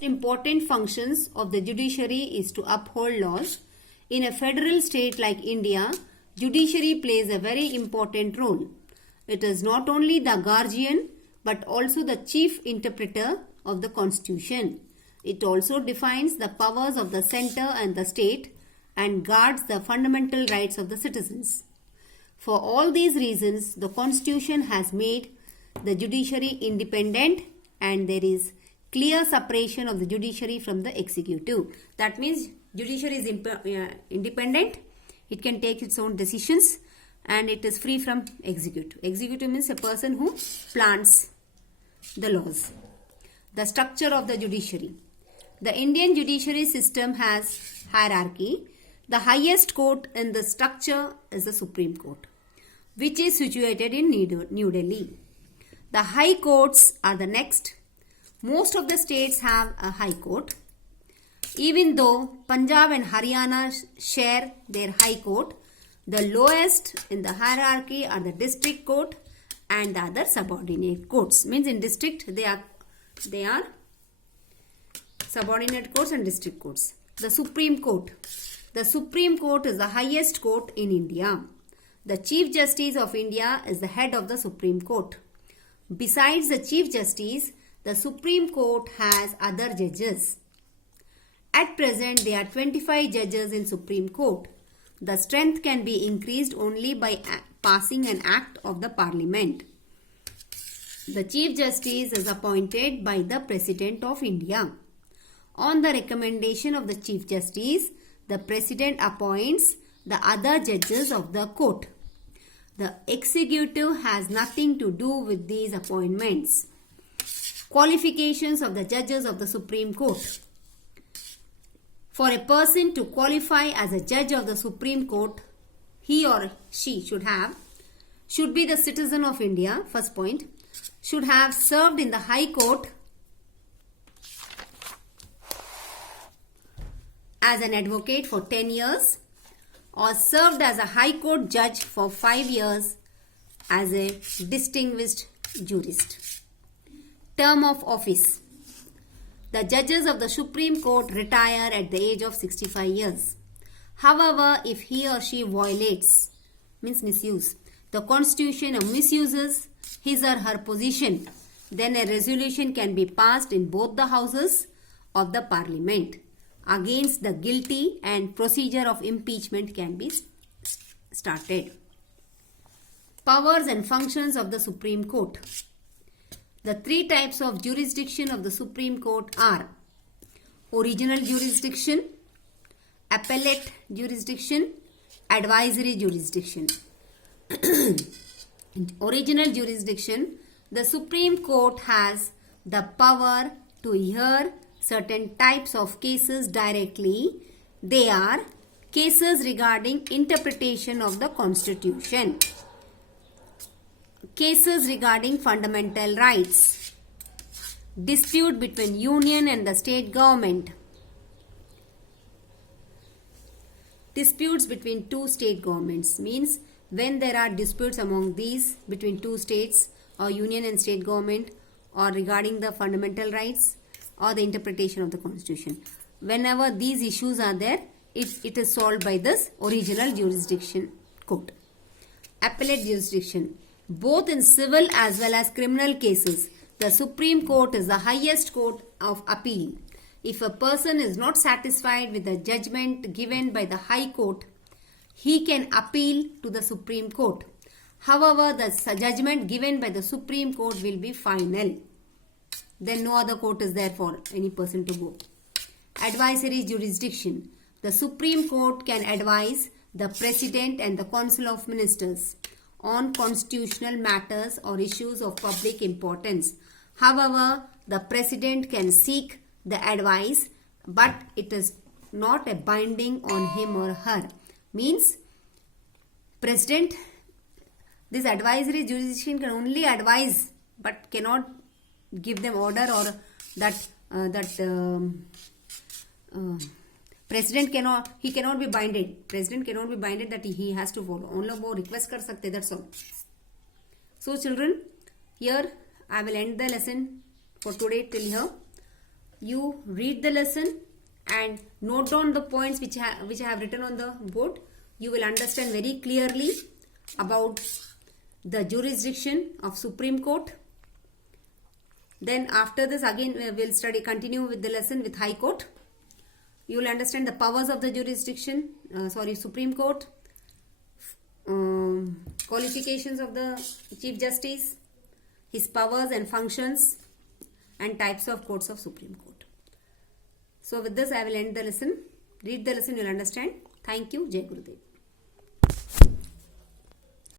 Important functions of the judiciary is to uphold laws. In a federal state like India, judiciary plays a very important role. It is not only the guardian but also the chief interpreter of the constitution. It also defines the powers of the center and the state and guards the fundamental rights of the citizens. For all these reasons, the constitution has made the judiciary independent and there is clear separation of the judiciary from the executive. That means judiciary is independent. It can take its own decisions and it is free from executive. Executive means a person who plans the laws. The structure of the judiciary. The Indian judiciary system has hierarchy. The highest court in the structure is the Supreme Court, which is situated in New Delhi. The high courts are the next. Most of the states have a high court. Even though Punjab and Haryana share their high court, the lowest in the hierarchy are the district court and the other subordinate courts. Means in district they are subordinate courts and district courts. The Supreme Court. The Supreme Court is the highest court in India. The Chief Justice of India is the head of the Supreme Court. Besides the Chief Justice, the Supreme Court has other judges. At present, there are 25 judges in Supreme Court. The strength can be increased only by passing an act of the Parliament. The Chief Justice is appointed by the President of India. On the recommendation of the Chief Justice, the President appoints the other judges of the court. The executive has nothing to do with these appointments. Qualifications of the judges of the Supreme Court. For a person to qualify as a judge of the Supreme Court, he or she should be the citizen of India, first point, should have served in the High Court as an advocate for 10 years or served as a High Court judge for 5 years as a distinguished jurist. Term of office. The judges of the Supreme Court retire at the age of 65 years. However, if he or she violates, means misuse, the constitution or misuses his or her position, then a resolution can be passed in both the houses of the Parliament against the guilty and procedure of impeachment can be started. Powers and functions of the Supreme Court. The three types of jurisdiction of the Supreme Court are original jurisdiction, appellate jurisdiction, advisory jurisdiction. In original jurisdiction, the Supreme Court has the power to hear certain types of cases directly. They are cases regarding interpretation of the Constitution, cases regarding fundamental rights, dispute between union and the state government, disputes between two state governments, means when there are disputes among these between two states or union and state government or regarding the fundamental rights or the interpretation of the Constitution. Whenever these issues are there, it is solved by this original jurisdiction court. Appellate jurisdiction. Both in civil as well as criminal cases, the Supreme Court is the highest court of appeal. If a person is not satisfied with the judgment given by the High Court, he can appeal to the Supreme Court. However, the judgment given by the Supreme Court will be final. Then no other court is there for any person to go. Advisory jurisdiction. The Supreme Court can advise the President and the Council of Ministers on constitutional matters or issues of public importance. However, the President can seek the advice, but it is not a binding on him or her. Means, President, this advisory jurisdiction can only advise but cannot give them order or President cannot be binded. President cannot be binded that he has to follow. Only वो request कर सकते, that's all. So children, here I will end the lesson for today till here. you read the lesson and note down the points which I have written on the board. You will understand very clearly about the jurisdiction of Supreme Court. Then after this again we will continue with the lesson with High Court. You will understand the powers of the Supreme Court, qualifications of the Chief Justice, his powers and functions, and types of courts of Supreme Court. So with this I will end the lesson. Read the lesson, you will understand. Thank you. Jai Gurudev.